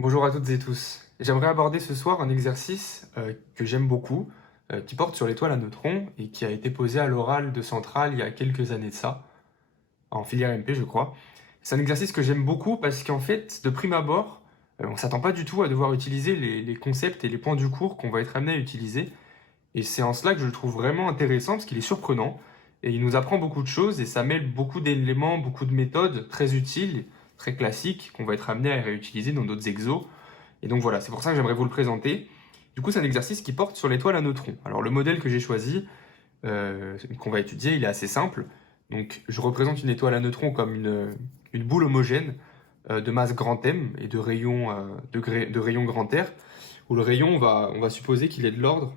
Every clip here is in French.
Bonjour à toutes et tous. J'aimerais aborder ce soir un exercice que j'aime beaucoup, qui porte sur l'étoile à neutrons et qui a été posé à l'oral de Centrale il y a quelques années de ça, en filière MP je crois. C'est un exercice que j'aime beaucoup parce qu'en fait, de prime abord, on ne s'attend pas du tout à devoir utiliser les concepts et les points du cours qu'on va être amené à utiliser. Et c'est en cela que je le trouve vraiment intéressant parce qu'il est surprenant et il nous apprend beaucoup de choses et ça mêle beaucoup d'éléments, beaucoup de méthodes très utiles, très classiques qu'on va être amené à réutiliser dans d'autres exos. Et donc voilà, c'est pour ça que j'aimerais vous le présenter. Du coup, c'est un exercice qui porte sur l'étoile à neutrons. Alors le modèle que j'ai choisi, qu'on va étudier, il est assez simple. Donc je représente une étoile à neutrons comme une boule homogène de masse grand M et de rayon grand R, où le rayon, on va supposer qu'il est de l'ordre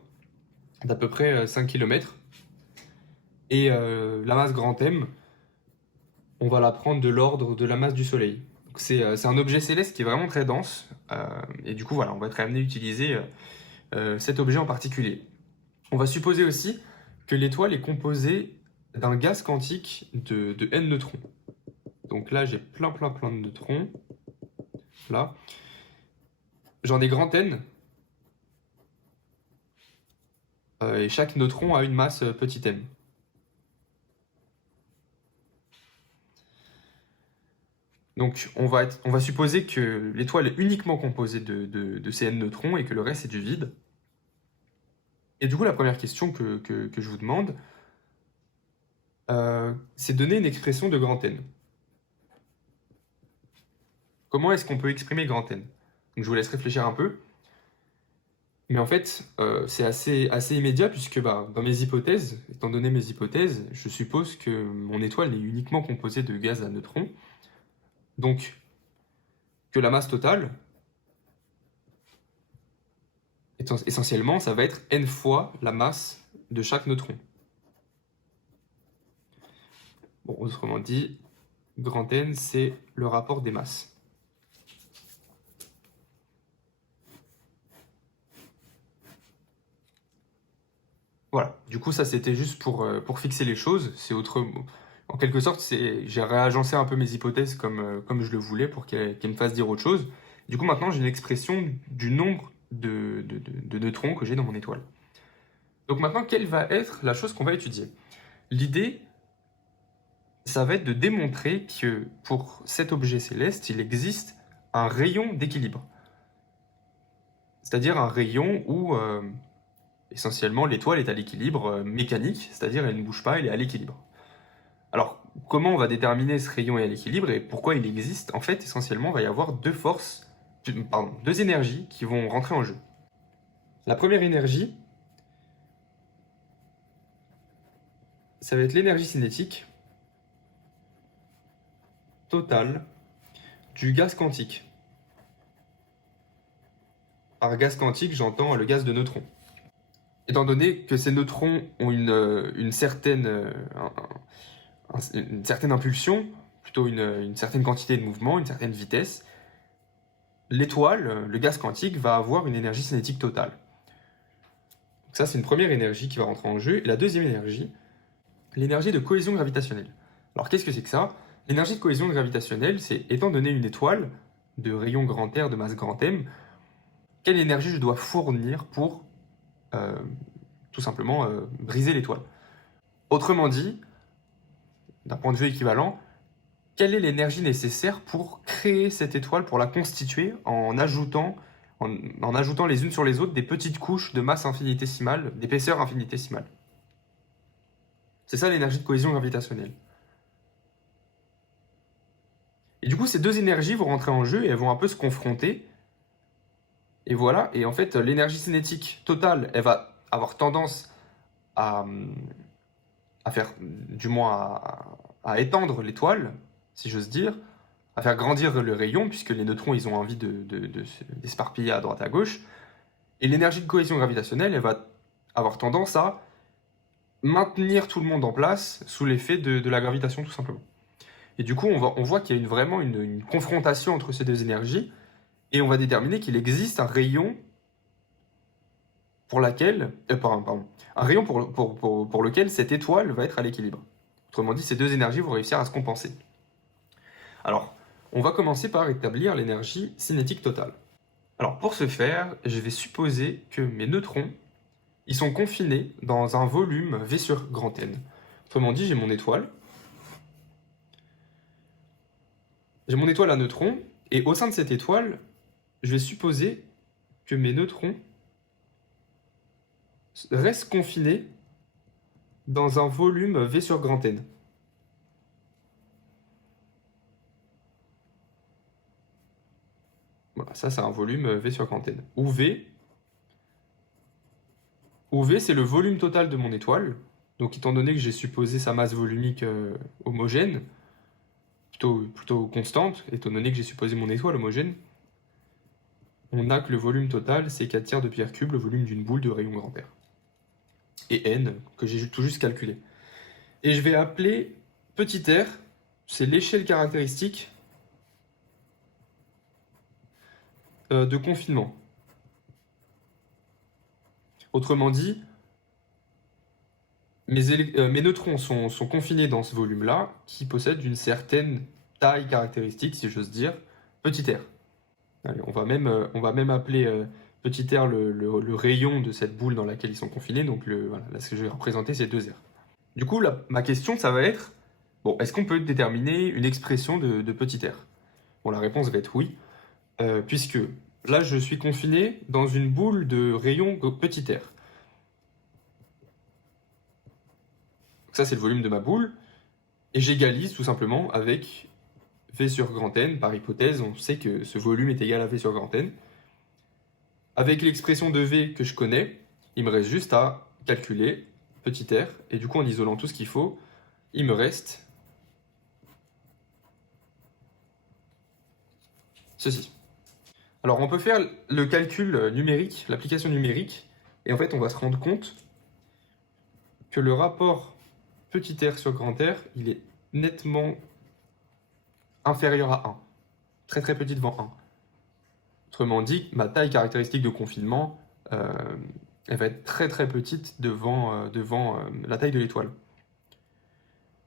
d'à peu près 5 km. Et la masse grand M, on va la prendre de l'ordre de la masse du Soleil. Donc c'est un objet céleste qui est vraiment très dense. Et du coup, voilà, on va être amené à utiliser cet objet en particulier. On va supposer aussi que l'étoile est composée d'un gaz quantique de n neutrons. Donc là, j'ai plein de neutrons. Là. J'en ai grand N. Et chaque neutron a une masse petit m. Donc on va supposer que l'étoile est uniquement composée de ces n neutrons et que le reste est du vide. Et du coup, la première question que je vous demande, c'est de donner une expression de grand N. Comment est-ce qu'on peut exprimer grand N? Donc je vous laisse réfléchir un peu. Mais en fait, c'est assez immédiat puisque dans mes hypothèses, étant donné mes hypothèses, je suppose que mon étoile est uniquement composée de gaz à neutrons. Donc, que la masse totale, essentiellement, ça va être n fois la masse de chaque neutron. Bon, autrement dit, grand N, c'est le rapport des masses. Voilà, du coup ça c'était juste pour fixer les choses, en quelque sorte j'ai réagencé un peu mes hypothèses comme je le voulais pour qu'elles me fassent dire autre chose. Du coup maintenant j'ai une expression du nombre de neutrons que j'ai dans mon étoile. Donc maintenant quelle va être la chose qu'on va étudier? L'idée, ça va être de démontrer que pour cet objet céleste, il existe un rayon d'équilibre. C'est-à-dire un rayon où essentiellement, l'étoile est à l'équilibre mécanique, c'est-à-dire elle ne bouge pas, elle est à l'équilibre. Alors, comment on va déterminer ce rayon est à l'équilibre et pourquoi il existe? En fait, essentiellement, il va y avoir deux énergies qui vont rentrer en jeu. La première énergie, ça va être l'énergie cinétique totale du gaz quantique. Par gaz quantique, j'entends le gaz de neutrons. Étant donné que ces neutrons ont une certaine impulsion, plutôt une certaine quantité de mouvement, une certaine vitesse, l'étoile, le gaz quantique, va avoir une énergie cinétique totale. Donc ça, c'est une première énergie qui va rentrer en jeu. Et la deuxième énergie, l'énergie de cohésion gravitationnelle. Alors qu'est-ce que c'est que ça? L'énergie de cohésion gravitationnelle, c'est étant donné une étoile de rayon grand R, de masse grand M, quelle énergie je dois fournir pour tout simplement briser l'étoile. Autrement dit, d'un point de vue équivalent, quelle est l'énergie nécessaire pour créer cette étoile, pour la constituer en ajoutant les unes sur les autres des petites couches de masse infinitésimale, d'épaisseur infinitésimale. C'est ça l'énergie de cohésion gravitationnelle. Et du coup, ces deux énergies vont rentrer en jeu et elles vont un peu se confronter. Et voilà, et en fait, l'énergie cinétique totale, elle va avoir tendance à, faire, du moins à étendre l'étoile, si j'ose dire, à faire grandir le rayon, puisque les neutrons, ils ont envie d'esparpiller à droite à gauche. Et l'énergie de cohésion gravitationnelle, elle va avoir tendance à maintenir tout le monde en place sous l'effet de la gravitation, tout simplement. Et du coup, on voit qu'il y a vraiment une confrontation entre ces deux énergies, et on va déterminer qu'il existe un rayon pour laquelle, un rayon pour lequel cette étoile va être à l'équilibre. Autrement dit, ces deux énergies vont réussir à se compenser. Alors, on va commencer par établir l'énergie cinétique totale. Alors pour ce faire, je vais supposer que mes neutrons, ils sont confinés dans un volume V sur grand N. Autrement dit, j'ai mon étoile. J'ai mon étoile à neutrons, et au sein de cette étoile, je vais supposer que mes neutrons restent confinés dans un volume V sur grand N. Voilà, ça c'est un volume V sur grand N. Où V, c'est le volume total de mon étoile. Donc étant donné que j'ai supposé sa masse volumique homogène, plutôt constante, étant donné que j'ai supposé mon étoile homogène, on a que le volume total, c'est 4 tiers de pierre cube, le volume d'une boule de rayon grand R. Et N, que j'ai tout juste calculé. Et je vais appeler petit r, c'est l'échelle caractéristique de confinement. Autrement dit, mes neutrons sont confinés dans ce volume-là, qui possède une certaine taille caractéristique, si j'ose dire, petit r. Allez, on va même appeler petit r le rayon de cette boule dans laquelle ils sont confinés. Donc voilà, là, ce que je vais représenter, c'est 2R. Du coup, ma question, ça va être, bon, est-ce qu'on peut déterminer une expression de petit r? Bon, la réponse va être oui, puisque là, je suis confiné dans une boule de rayon petit r. Donc ça, c'est le volume de ma boule, et j'égalise tout simplement avec V sur grand N. Par hypothèse, on sait que ce volume est égal à V sur grand N. Avec l'expression de V que je connais, il me reste juste à calculer petit r, et du coup, en isolant tout ce qu'il faut, il me reste ceci. Alors, on peut faire le calcul numérique, l'application numérique, et en fait, on va se rendre compte que le rapport petit r sur grand R, il est nettement inférieur à 1. Très très petit devant 1. Autrement dit, ma taille caractéristique de confinement, elle va être très très petite devant la taille de l'étoile.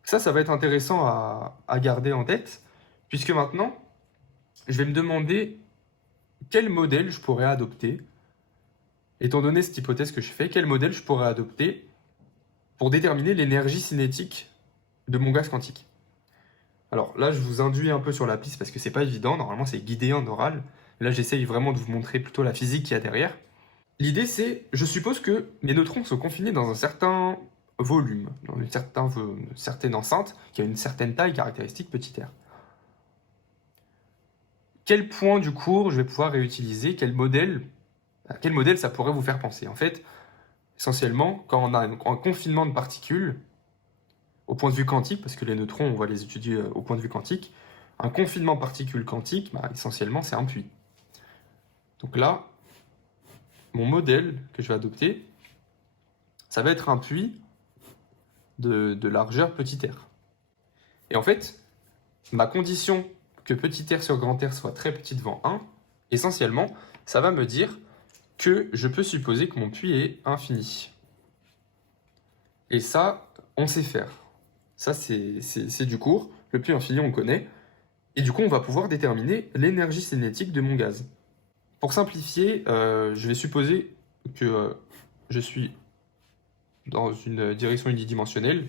Ça va être intéressant à garder en tête, puisque maintenant, je vais me demander quel modèle je pourrais adopter, étant donné cette hypothèse que je fais, quel modèle je pourrais adopter pour déterminer l'énergie cinétique de mon gaz quantique. Alors là, je vous induis un peu sur la piste parce que c'est pas évident, normalement c'est guidé en oral. Là, j'essaye vraiment de vous montrer plutôt la physique qu'il y a derrière. L'idée, c'est, je suppose que mes neutrons sont confinés dans un certain volume, dans une certaine enceinte qui a une certaine taille caractéristique petit r. Quel point du cours je vais pouvoir réutiliser, quel modèle ça pourrait vous faire penser? En fait, essentiellement, quand on a un confinement de particules, au point de vue quantique, parce que les neutrons, on va les étudier au point de vue quantique, un confinement particules quantique, essentiellement, c'est un puits. Donc là, mon modèle que je vais adopter, ça va être un puits de largeur petit r. Et en fait, ma condition que petit r sur grand R soit très petit devant 1, essentiellement, ça va me dire que je peux supposer que mon puits est infini. Et ça, on sait faire. Ça, c'est du cours. Le puits infini, on connaît. Et du coup, on va pouvoir déterminer l'énergie cinétique de mon gaz. Pour simplifier, je vais supposer que je suis dans une direction unidimensionnelle,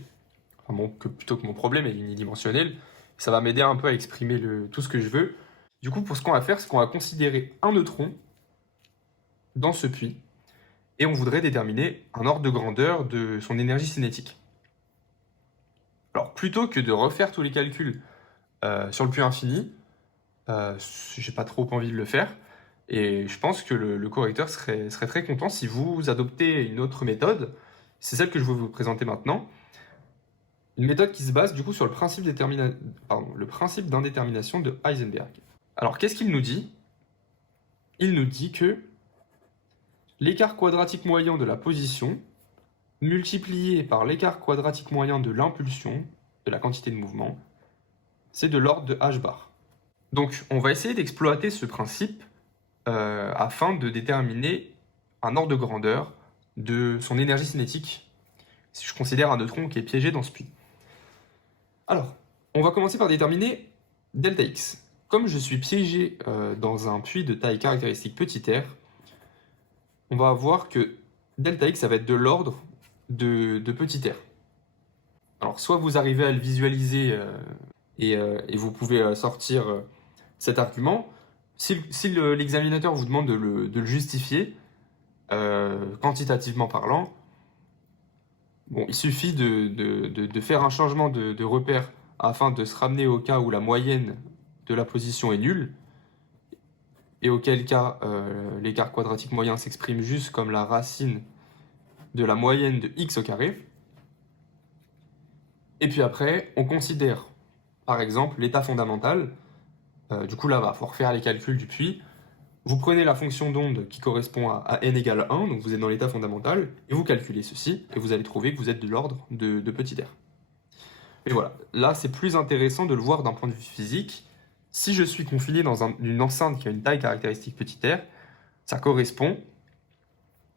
plutôt que mon problème est unidimensionnel. Ça va m'aider un peu à exprimer tout ce que je veux. Du coup, pour ce qu'on va faire, c'est qu'on va considérer un neutron dans ce puits, et on voudrait déterminer un ordre de grandeur de son énergie cinétique. Alors, plutôt que de refaire tous les calculs sur le puits infini, j'ai pas trop envie de le faire, et je pense que le correcteur serait très content si vous adoptez une autre méthode. C'est celle que je vais vous présenter maintenant. Une méthode qui se base du coup sur le principe d'indétermination de Heisenberg. Alors, qu'est-ce qu'il nous dit? Il nous dit que l'écart quadratique moyen de la position multiplié par l'écart quadratique moyen de l'impulsion, de la quantité de mouvement, c'est de l'ordre de h bar. Donc, on va essayer d'exploiter ce principe afin de déterminer un ordre de grandeur de son énergie cinétique si je considère un neutron qui est piégé dans ce puits. Alors, on va commencer par déterminer delta x. comme je suis piégé dans un puits de taille caractéristique petit r, on va voir que delta x, ça va être de l'ordre de petit r. Alors, soit vous arrivez à le visualiser et vous pouvez sortir cet argument. Si l'examinateur vous demande de le justifier, quantitativement parlant, bon, il suffit de faire un changement de repère afin de se ramener au cas où la moyenne de la position est nulle, et auquel cas l'écart quadratique moyen s'exprime juste comme la racine de la moyenne de x au carré. Et puis après, on considère, par exemple, l'état fondamental. Du coup, là, il va falloir faire les calculs du puits. Vous prenez la fonction d'onde qui correspond à n égale 1, donc vous êtes dans l'état fondamental, et vous calculez ceci, et vous allez trouver que vous êtes de l'ordre de petit r. Et voilà, là, c'est plus intéressant de le voir d'un point de vue physique. Si je suis confiné dans une enceinte qui a une taille caractéristique petit r, ça correspond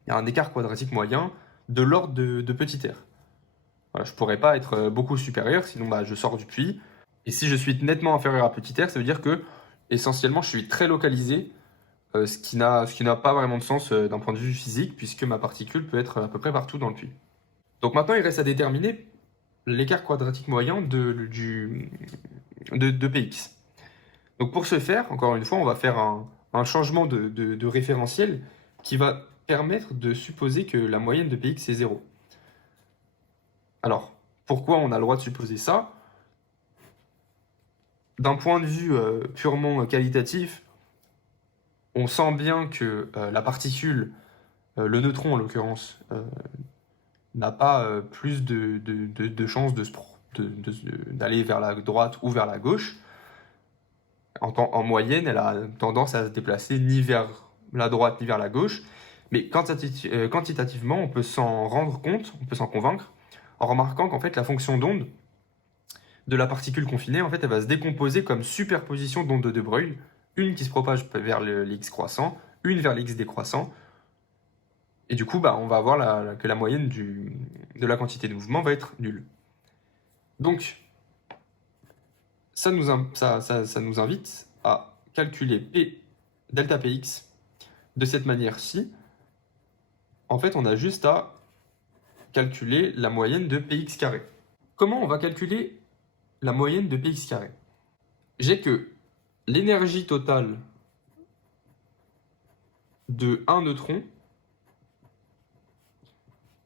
à un écart quadratique moyen de l'ordre de petit r. Voilà, je ne pourrais pas être beaucoup supérieur, sinon je sors du puits. Et si je suis nettement inférieur à petit r, ça veut dire que, essentiellement, je suis très localisé, ce qui n'a pas vraiment de sens d'un point de vue physique, puisque ma particule peut être à peu près partout dans le puits. Donc maintenant, il reste à déterminer l'écart quadratique moyen de Px. Donc pour ce faire, encore une fois, on va faire un changement de référentiel qui va permettre de supposer que la moyenne de Px est 0. Alors, pourquoi on a le droit de supposer ça? D'un point de vue purement qualitatif, on sent bien que la particule, le neutron en l'occurrence, n'a pas plus de chances d'aller vers la droite ou vers la gauche. En moyenne, elle a tendance à se déplacer ni vers la droite ni vers la gauche. Mais quantitativement, on peut s'en rendre compte, on peut s'en convaincre, en remarquant qu'en fait, la fonction d'onde de la particule confinée, en fait, elle va se décomposer comme superposition d'ondes de De Broglie, une qui se propage vers l'x croissant, une vers l'x décroissant. Et du coup, on va voir que la moyenne de la quantité de mouvement va être nulle. Donc, ça nous invite à calculer P delta Px de cette manière-ci. En fait, on a juste à calculer la moyenne de Px carré. Comment on va calculer la moyenne de Px carré? J'ai que l'énergie totale de un neutron,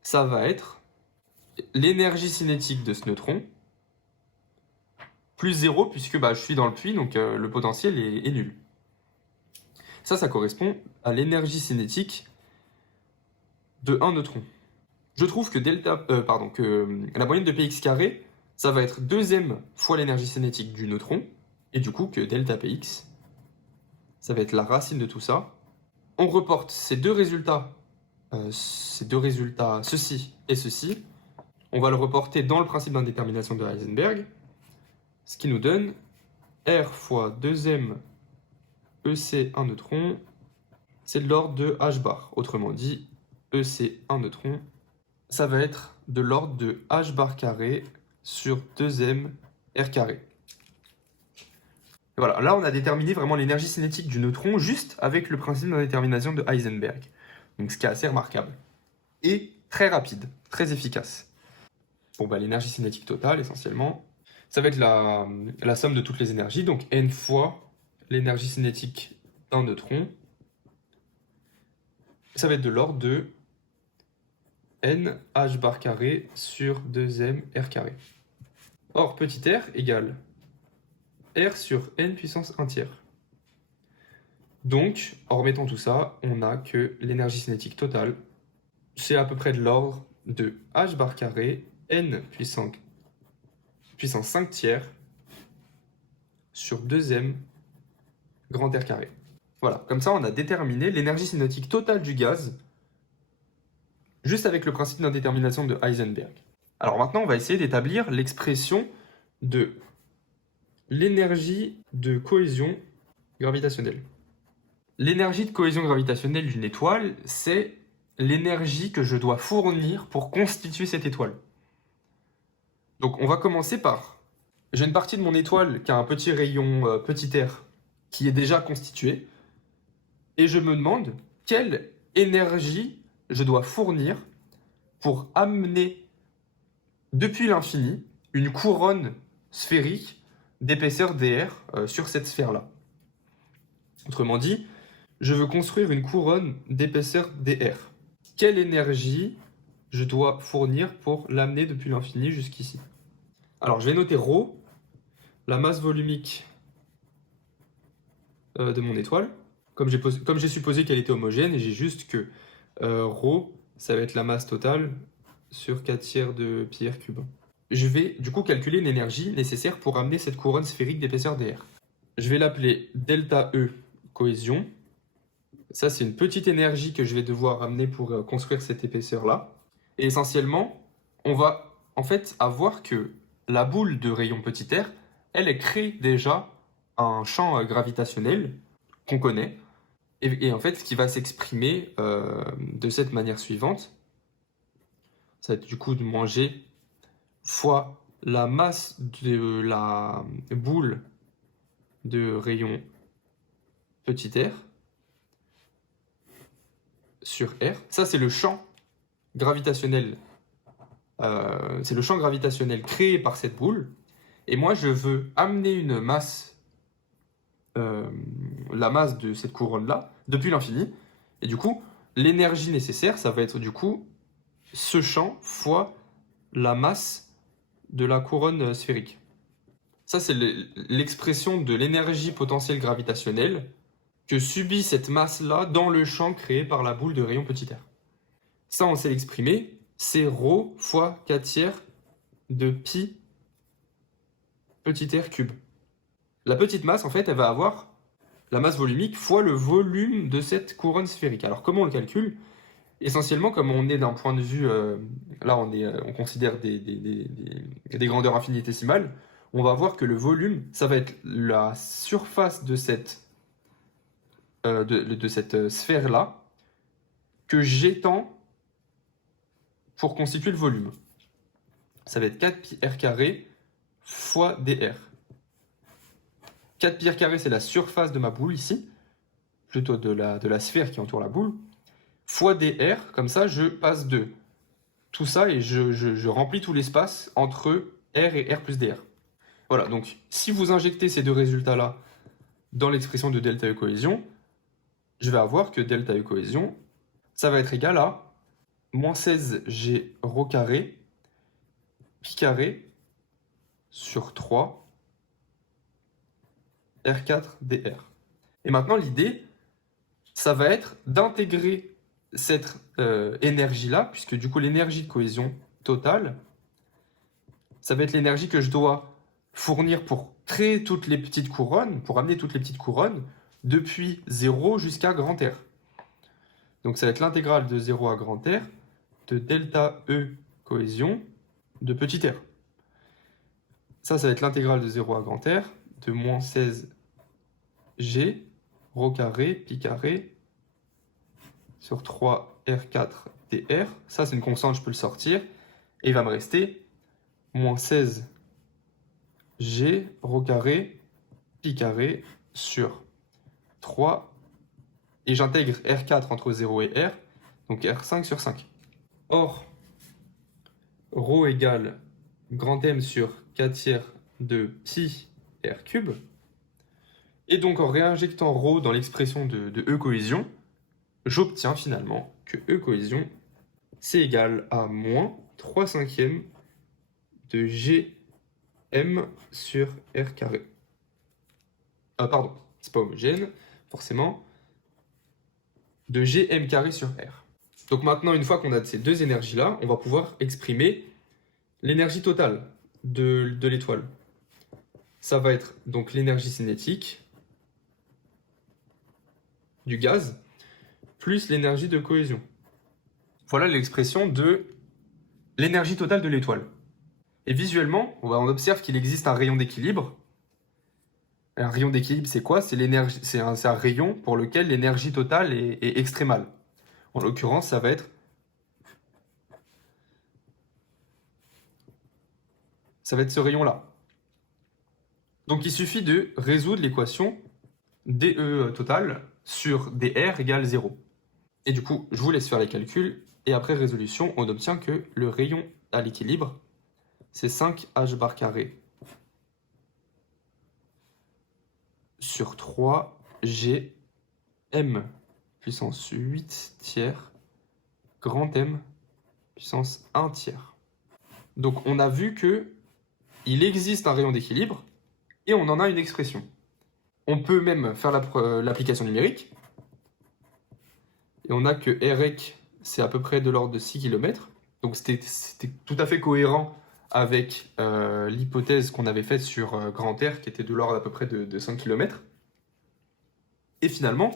ça va être l'énergie cinétique de ce neutron plus 0, puisque je suis dans le puits, donc le potentiel est nul. Ça correspond à l'énergie cinétique de un neutron. Je trouve que la moyenne de Px carré, ça va être deuxième fois l'énergie cinétique du neutron, et du coup que delta Px, ça va être la racine de tout ça. On reporte ces deux résultats, ceci et ceci. On va le reporter dans le principe d'indétermination de Heisenberg, ce qui nous donne R fois 2m EC 1 neutron, c'est de l'ordre de h bar. Autrement dit, EC 1 neutron, ça va être de l'ordre de h bar carré sur 2m R carré. Et voilà, là on a déterminé vraiment l'énergie cinétique du neutron juste avec le principe d'indétermination de Heisenberg. Donc ce qui est assez remarquable. Et très rapide, très efficace. Bon, l'énergie cinétique totale, essentiellement, ça va être la somme de toutes les énergies, donc n fois l'énergie cinétique d'un neutron. Ça va être de l'ordre de n h bar carré sur 2m r carré. Or, petit r égale r sur n puissance 1 tiers. Donc, en remettant tout ça, on a que l'énergie cinétique totale, c'est à peu près de l'ordre de h bar carré n puissance 5 tiers sur 2m grand R carré. Voilà, comme ça on a déterminé l'énergie cinétique totale du gaz juste avec le principe d'indétermination de Heisenberg. Alors maintenant on va essayer d'établir l'expression de l'énergie de cohésion gravitationnelle. L'énergie de cohésion gravitationnelle d'une étoile, c'est l'énergie que je dois fournir pour constituer cette étoile. Donc on va commencer par... J'ai une partie de mon étoile qui a un petit rayon petit r qui est déjà constitué, et je me demande quelle énergie je dois fournir pour amener depuis l'infini une couronne sphérique d'épaisseur dr sur cette sphère-là. Autrement dit, je veux construire une couronne d'épaisseur dr. Quelle énergie je dois fournir pour l'amener depuis l'infini jusqu'ici? Alors, je vais noter ρ, la masse volumique de mon étoile, comme j'ai supposé qu'elle était homogène, et j'ai juste que ρ, ça va être la masse totale sur 4 tiers de pi r cube. Je vais du coup calculer l'énergie nécessaire pour amener cette couronne sphérique d'épaisseur dr. Je vais l'appeler delta E cohésion. Ça, c'est une petite énergie que je vais devoir amener pour construire cette épaisseur-là. Et essentiellement, on va en fait avoir que la boule de rayon petit r, elle crée déjà un champ gravitationnel qu'on connaît. Et en fait, ce qui va s'exprimer de cette manière suivante, ça va être du coup de moins g fois la masse de la boule de rayon petit r sur R. Ça, c'est le champ gravitationnel. C'est le champ gravitationnel créé par cette boule. Et moi, je veux amener une masse, la masse de cette couronne-là, depuis l'infini. Et du coup, l'énergie nécessaire, ça va être du coup ce champ fois la masse de la couronne sphérique. Ça, c'est l'expression de l'énergie potentielle gravitationnelle que subit cette masse-là dans le champ créé par la boule de rayon petit r. Ça, on sait l'exprimer, c'est ρ fois 4 tiers de pi petit r cube. La petite masse, en fait, elle va avoir la masse volumique fois le volume de cette couronne sphérique. Alors, comment on le calcule? Essentiellement, comme on est d'un point de vue, là on considère des grandeurs infinitésimales, on va voir que le volume, ça va être la surface de cette sphère-là que j'étends pour constituer le volume. Ça va être 4 pi r carré fois dr. 4 pi r carré, c'est la surface de ma boule ici, plutôt de la sphère qui entoure la boule, fois dr, comme ça je passe de tout ça et je remplis tout l'espace entre r et r plus dr. Voilà, donc si vous injectez ces deux résultats-là dans l'expression de delta E cohésion, je vais avoir que delta E cohésion, ça va être égal à moins 16g ρ carré pi carré sur 3 R4 dr. Et maintenant, l'idée, ça va être d'intégrer cette énergie-là, puisque du coup, l'énergie de cohésion totale, ça va être l'énergie que je dois fournir pour créer toutes les petites couronnes, pour amener toutes les petites couronnes depuis 0 jusqu'à grand R. Donc ça va être l'intégrale de 0 à grand R de delta E cohésion de petit r. Ça va être l'intégrale de 0 à grand R de moins 16 g ρ carré pi carré sur 3 R4 dr. Ça, c'est une constante, je peux le sortir. Et il va me rester moins 16 g ρ carré pi carré sur 3. Et j'intègre R4 entre 0 et R, donc R5 sur 5. Or, ρ égale grand M sur 4 tiers de pi R cube. Et donc, en réinjectant ρ dans l'expression de E cohésion, j'obtiens finalement que E cohésion, c'est égal à moins 3 cinquièmes de Gm sur R carré. Ah, pardon, c'est pas homogène, forcément, de Gm carré sur R. Donc maintenant, une fois qu'on a ces deux énergies-là, on va pouvoir exprimer l'énergie totale de l'étoile. Ça va être donc l'énergie cinétique du gaz plus l'énergie de cohésion. Voilà l'expression de l'énergie totale de l'étoile. Et visuellement, on observe qu'il existe un rayon d'équilibre. Un rayon d'équilibre, c'est quoi? C'est un rayon pour lequel l'énergie totale est extrémale. En l'occurrence, ça va être ce rayon-là. Donc il suffit de résoudre l'équation DE total sur DR égale 0. Et du coup, je vous laisse faire les calculs, et après résolution, on obtient que le rayon à l'équilibre, c'est 5h bar carré sur 3G M puissance 8 tiers grand M puissance 1 tiers. Donc on a vu que il existe un rayon d'équilibre et on en a une expression. On peut même faire l'application numérique. Et on a que REC, c'est à peu près de l'ordre de 6 km. Donc c'était tout à fait cohérent avec l'hypothèse qu'on avait faite sur grand R, qui était de l'ordre à peu près de 5 km. Et finalement,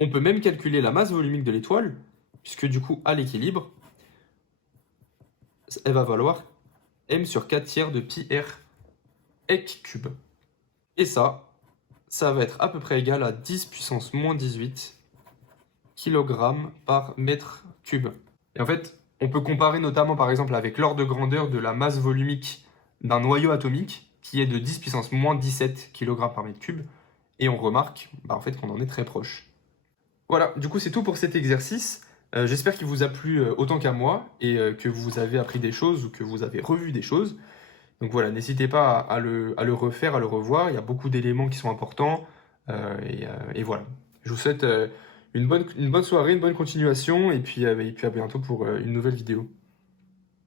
on peut même calculer la masse volumique de l'étoile, puisque du coup, à l'équilibre, elle va valoir m sur 4 tiers de pi r ec cube. Et ça va être à peu près égal à 10 puissance moins 18 kg par mètre cube. Et en fait, on peut comparer notamment par exemple avec l'ordre de grandeur de la masse volumique d'un noyau atomique qui est de 10 puissance moins 17 kg par mètre cube. Et on remarque en fait qu'on en est très proche. Voilà, du coup c'est tout pour cet exercice. J'espère qu'il vous a plu autant qu'à moi et que vous avez appris des choses ou que vous avez revu des choses. Donc voilà, n'hésitez pas à le refaire, à le revoir. Il y a beaucoup d'éléments qui sont importants. Et voilà. Je vous souhaite une bonne soirée, une bonne continuation et puis à bientôt pour une nouvelle vidéo.